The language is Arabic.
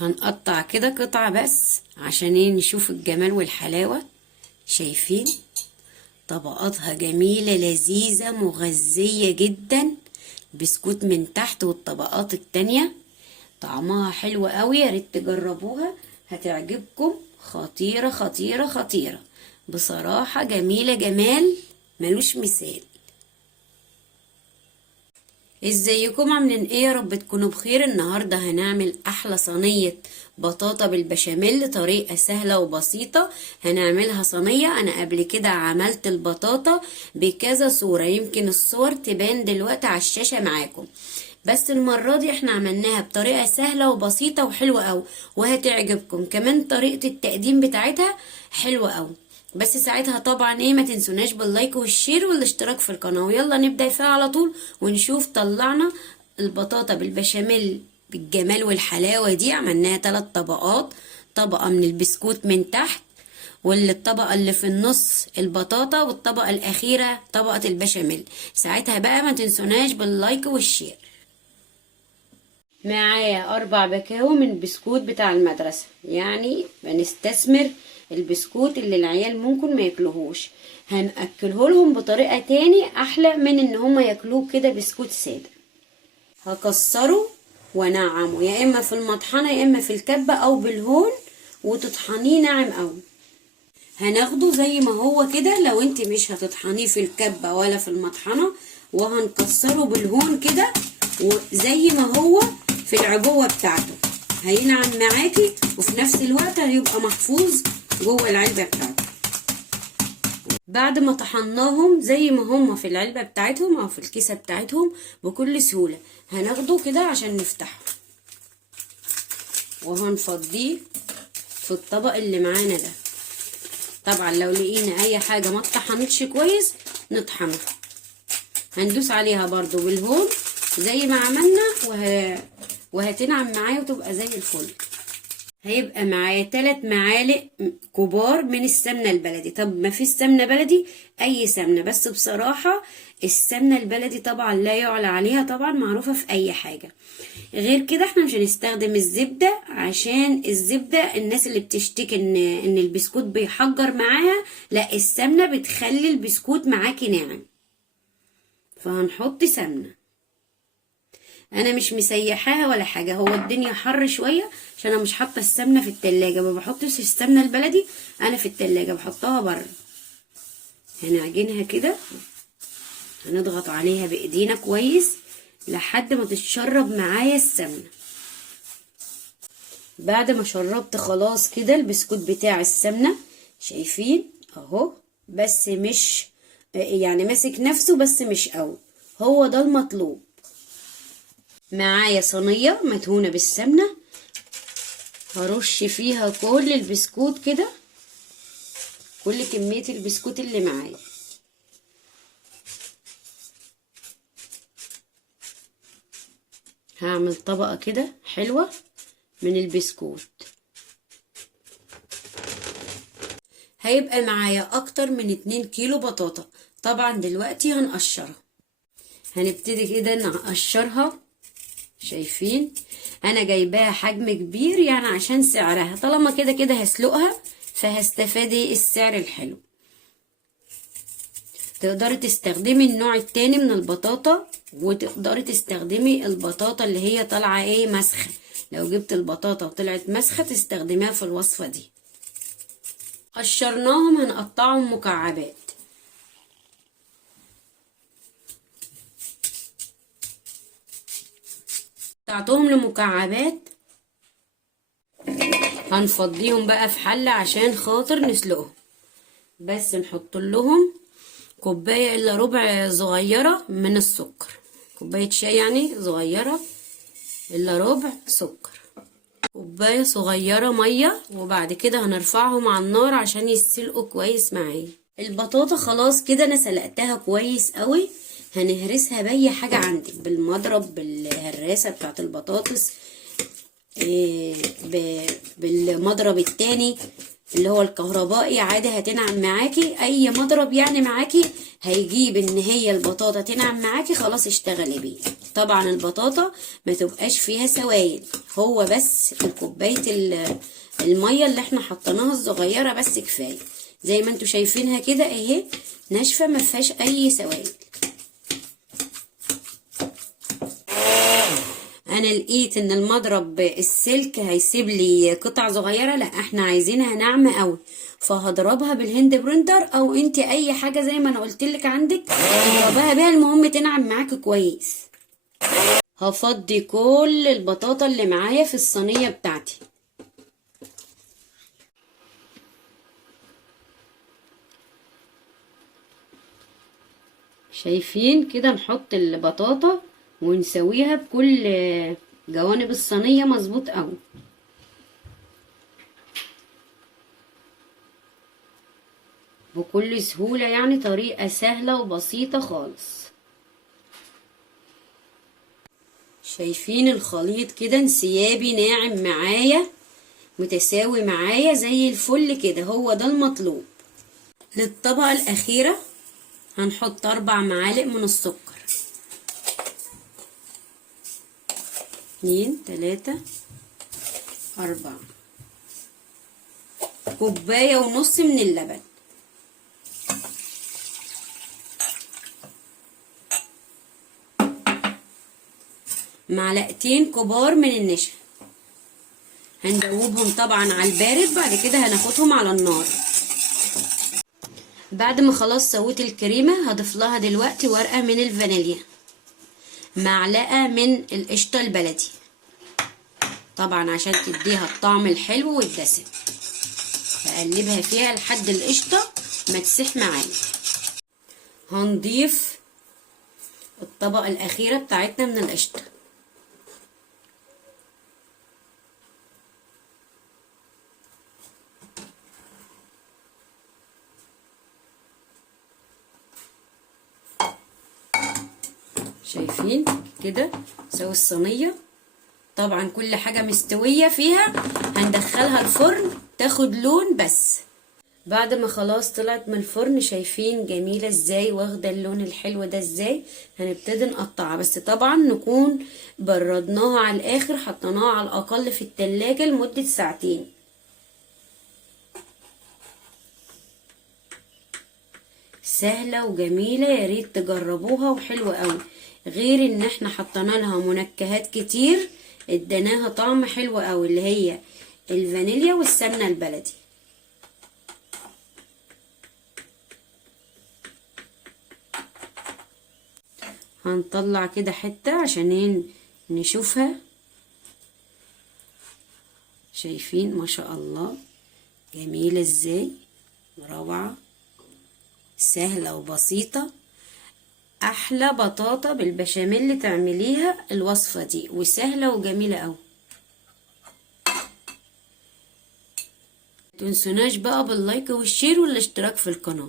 هنقطع كده قطعة بس عشان ايه نشوف الجمال والحلاوة. شايفين طبقاتها جميلة لذيذة مغذية جدا، بسكوت من تحت والطبقات التانية طعمها حلو قوي، يا ريت تجربوها هتعجبكم. خطيرة خطيرة خطيرة بصراحة، جميلة جمال ملوش مثال. ازيكم عاملين ايه؟ يا رب تكونوا بخير. النهارده هنعمل احلى صينيه بطاطا بالبشاميل، طريقه سهله وبسيطه. هنعملها صينيه. انا قبل كده عملت البطاطا بكذا صوره، يمكن الصور تبان دلوقتي على الشاشه معاكم، بس المره دي احنا عملناها بطريقه سهله وبسيطه وحلوه قوي، وهتعجبكم كمان. طريقه التقديم بتاعتها حلوه قوي. بس ساعتها طبعا ايه، ما تنسوناش باللايك والشير والاشتراك في القناة. ويلا نبدأ فيها على طول ونشوف طلعنا البطاطا بالبشاميل بالجمال والحلاوة دي. عملناها 3 طبقات، طبقة من البسكوت من تحت، والطبقة اللي في النص البطاطا، والطبقة الأخيرة طبقة البشاميل. ساعتها بقى ما تنسوناش باللايك والشير. معايا 4 بكاو من البسكوت بتاع المدرسة، يعني بنستثمر البسكوت اللي العيال ممكن ما ياكلوهوش، هنأكله لهم بطريقة تاني احلى من ان هم ياكلوه كده بسكوت سادة. هكسره ونعمه، يا اما في المطحنة يا اما في الكبة او بالهون، وتطحنيه ناعم قوي. هناخده زي ما هو كده، لو انت مش هتطحنيه في الكبة ولا في المطحنة، وهنكسره بالهون كده وزي ما هو في العبوة بتاعته، هينعم معاكي وفي نفس الوقت هيبقى محفوظ جوه العلبة بتاعته. بعد ما طحناهم زي ما هم في العلبة بتاعتهم او في الكيسة بتاعتهم بكل سهولة، هناخده كده عشان نفتحه، وهنفضيه في الطبق اللي معانا ده. طبعا لو لقينا اي حاجة ما اتطحنتش كويس نطحنها، هندوس عليها برضو بالهون زي ما عملنا وهتنعم معايا وتبقى زي الفل. هيبقى معايا 3 معالق كبار من السمنة البلدي. طب ما فيش سمنة بلدي، اي سمنة، بس بصراحة السمنة البلدي طبعا لا يعلى عليها، طبعا معروفة في اي حاجة. غير كده احنا مش هنستخدم الزبدة، عشان الزبدة الناس اللي بتشتكي ان البسكوت بيحجر معاها، لا السمنة بتخلي البسكوت معاكي ناعم، فهنحط سمنة. انا مش مسيحاها ولا حاجه، هو الدنيا حر شويه عشان انا مش حاطه السمنه في التلاجة، ما بحطش السمنه البلدي انا في التلاجة، بحطها بره. هنعجنها كده، هنضغط عليها بايدينا كويس لحد ما تتشرب معايا السمنه. بعد ما شربت خلاص كده البسكوت بتاع السمنه، شايفين اهو، بس مش يعني ماسك نفسه بس مش قوي، هو ده المطلوب. معايا صينية مدهونة بالسمنة، هرش فيها كل البسكوت كده، كل كمية البسكوت اللي معايا. هعمل طبقة كده حلوة من البسكوت. هيبقى معايا اكتر من 2 كيلو بطاطا. طبعا دلوقتي هنقشرها، هنبتدي كده نقشرها. شايفين انا جايباها حجم كبير يعني عشان سعرها، طالما كده كده هسلقها فهستفاد السعر الحلو. تقدري تستخدمي النوع التاني من البطاطا، وتقدري تستخدمي البطاطا اللي هي طالعه ايه مسخه. لو جبت البطاطا وطلعت مسخه تستخدميها في الوصفه دي. قشرناهم هنقطعهم مكعبات. قطعتهم لمكعبات، هنفضيهم بقى في حلة عشان خاطر نسلقهم. بس نحط لهم كوباية الا ربع صغيرة من السكر، كوباية شاي يعني صغيرة الا ربع سكر، كوباية صغيرة مية، وبعد كده هنرفعهم على النار عشان يتسلقوا كويس معايا. البطاطا خلاص كده انا سلقتها كويس قوي. هنهرسها باي حاجة عندك، بالمضرب، بالهراسة بتاعت البطاطس، بالمضرب التاني اللي هو الكهربائي عادي هتنعم معاكي. اي مضرب يعني معاكي هيجيب ان هي البطاطا تنعم معاكي، خلاص اشتغلي بيه. طبعا البطاطا ما تبقاش فيها سوائل، هو بس كوبايه الميه اللي احنا حطيناها الصغيره بس كفايه. زي ما انتوا شايفينها كده اهي ناشفه ما فيهاش اي سوائل. انا لقيت ان المضرب السلك هيسيب لي قطع صغيره، لا احنا عايزينها ناعمه قوي، فهضربها بالهند برندر او انت اي حاجه زي ما انا قلت لك عندك اضربها بيها، المهم تنعم معاك كويس. هفضي كل البطاطا اللي معايا في الصينيه بتاعتي. شايفين كده؟ نحط البطاطا ونسويها بكل جوانب الصينيه مظبوط قوي. بكل سهولة، يعني طريقة سهلة وبسيطة خالص. شايفين الخليط كده؟ انسيابي ناعم معايا متساوي معايا زي الفل كده، هو ده المطلوب. للطبقة الأخيرة هنحط 4 معالق من السكر، 2 3 4، كوباية ونص من اللبن، معلقتين كبار من النشا. هندوبهم طبعا على البارد، بعد كده هناخدهم على النار. بعد ما خلاص سويت الكريمة هضيف لها دلوقتي ورقة من الفانيليا، معلقة من القشطة البلدي، طبعا عشان تديها الطعم الحلو والدسم. هقلبها فيها لحد القشطة ما تسيح معايا. هنضيف الطبقة الأخيرة بتاعتنا من القشطة. شايفين كده؟ سوي الصينية، طبعا كل حاجة مستوية فيها هندخلها الفرن تاخد لون بس. بعد ما خلاص طلعت من الفرن شايفين جميلة ازاي، واخدة اللون الحلو ده ازاي. هنبتدي نقطعها، بس طبعا نكون بردناها على الاخر، حطيناها على الاقل في التلاجة لمدة ساعتين. سهلة وجميلة، ياريت تجربوها وحلوة قوي، غير ان احنا حطينا لها منكهات كتير اديناها طعم حلو قوي، اللي هي الفانيليا والسمنة البلدي. هنطلع كده حتة عشان نشوفها. شايفين ما شاء الله جميلة ازاي، روعة، سهلة وبسيطة. احلى بطاطا بالبشاميل تعمليها الوصفة دي، وسهلة وجميلة اوي. متنسوناش بقى باللايك والشير والاشتراك في القناة.